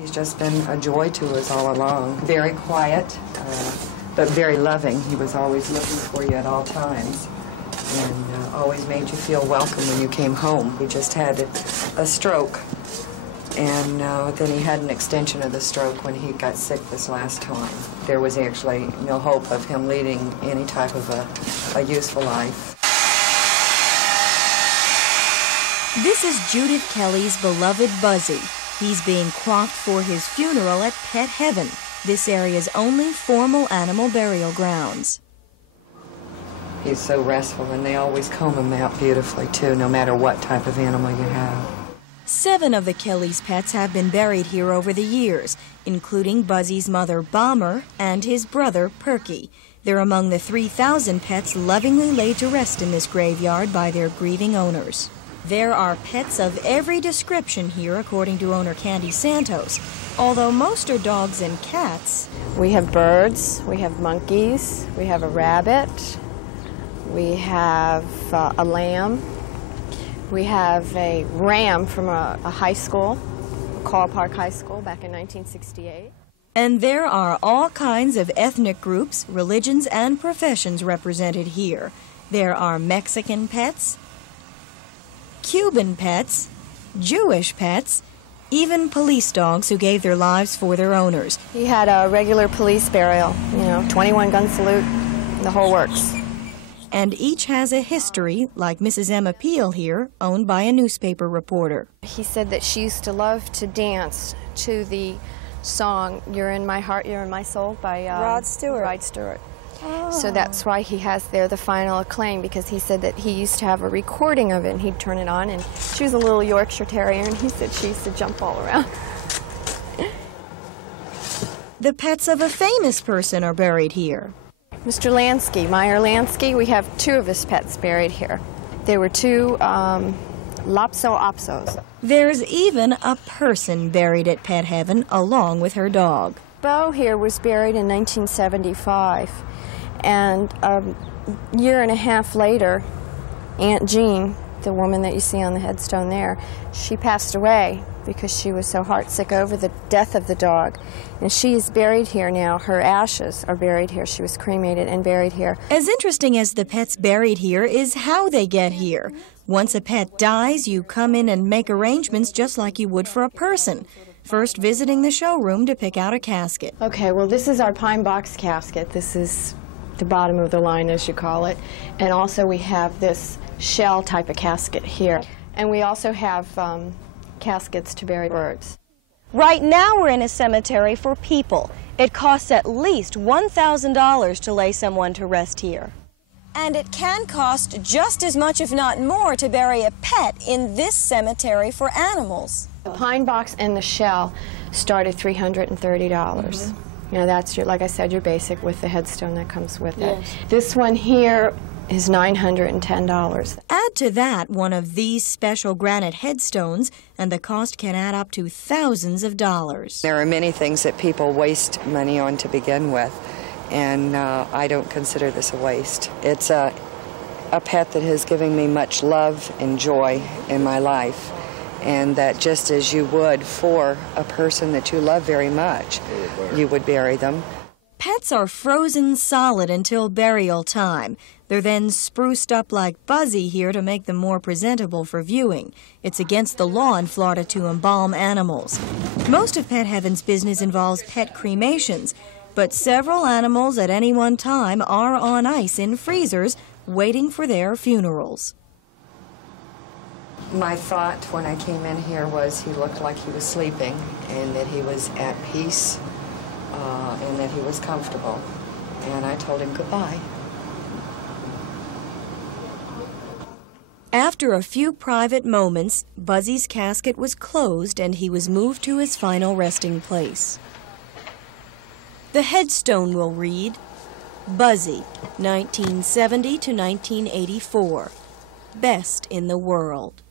He's just been a joy to us all along. Very quiet, but very loving. He was always looking for you at all times, and always made you feel welcome when you came home. He just had a stroke, and then he had an extension of the stroke when he got sick this last time. There was actually no hope of him leading any type of a useful life. This is Judith Kelly's beloved Buzzy. He's being coiffed for his funeral at Pet Heaven, this area's only formal animal burial grounds. He's so restful, and they always comb him out beautifully, too, no matter what type of animal you have. 7 of the Kellys' pets have been buried here over the years, including Buzzy's mother, Bomber, and his brother, Perky. They're among the 3,000 pets lovingly laid to rest in this graveyard by their grieving owners. There are pets of every description here, according to owner Candy Santos, although most are dogs and cats. We have birds, we have monkeys, we have a rabbit, we have a lamb, we have a ram from a high school, Coral Park High School, back in 1968. And there are all kinds of ethnic groups, religions, and professions represented here. There are Mexican pets, Cuban pets, Jewish pets, even police dogs who gave their lives for their owners. He had a regular police burial, 21 gun salute, the whole works. And each has a history, like Mrs. Emma Peel here, owned by a newspaper reporter. He said that she used to love to dance to the song "You're in My Heart, You're in My Soul" by Rod Stewart. Rod Stewart. So that's why he has there the final acclaim, because he said that he used to have a recording of it, and he'd turn it on, and she was a little Yorkshire Terrier, and he said she used to jump all around. The pets of a famous person are buried here. Mr. Lansky, Meyer Lansky, we have 2 of his pets buried here. There were 2 Lopso-Opsos. There's even a person buried at Pet Heaven along with her dog. Bo here was buried in 1975, and a year and a half later, Aunt Jean, the woman that you see on the headstone there, she passed away because she was so heartsick over the death of the dog. And she is buried here now. Her ashes are buried here. She was cremated and buried here. As interesting as the pets buried here is how they get here. Once a pet dies, you come in and make arrangements just like you would for a person. First visiting the showroom to pick out a casket. Okay, well, this is our pine box casket. This is the bottom of the line, as you call it. And also we have this shell type of casket here. And we also have caskets to bury birds. Right now we're in a cemetery for people. It costs at least $1,000 to lay someone to rest here. And it can cost just as much, if not more, to bury a pet in this cemetery for animals. The pine box and the shell start at $330. That's, like I said, your basic with the headstone that comes with it. This one here is $910. Add to that one of these special granite headstones, and the cost can add up to thousands of dollars. There are many things that people waste money on to begin with, and I don't consider this a waste. It's a pet that has given me much love and joy in my life, and that just as you would for a person that you love very much, you would bury them. Pets are frozen solid until burial time. They're then spruced up like Buzzy here to make them more presentable for viewing. It's against the law in Florida to embalm animals. Most of Pet Heaven's business involves pet cremations, but several animals at any one time are on ice in freezers waiting for their funerals. My thought when I came in here was he looked like he was sleeping, and that he was at peace, and that he was comfortable. And I told him goodbye. After a few private moments, Buzzy's casket was closed and he was moved to his final resting place. The headstone will read, Buzzy, 1970 to 1984, best in the world.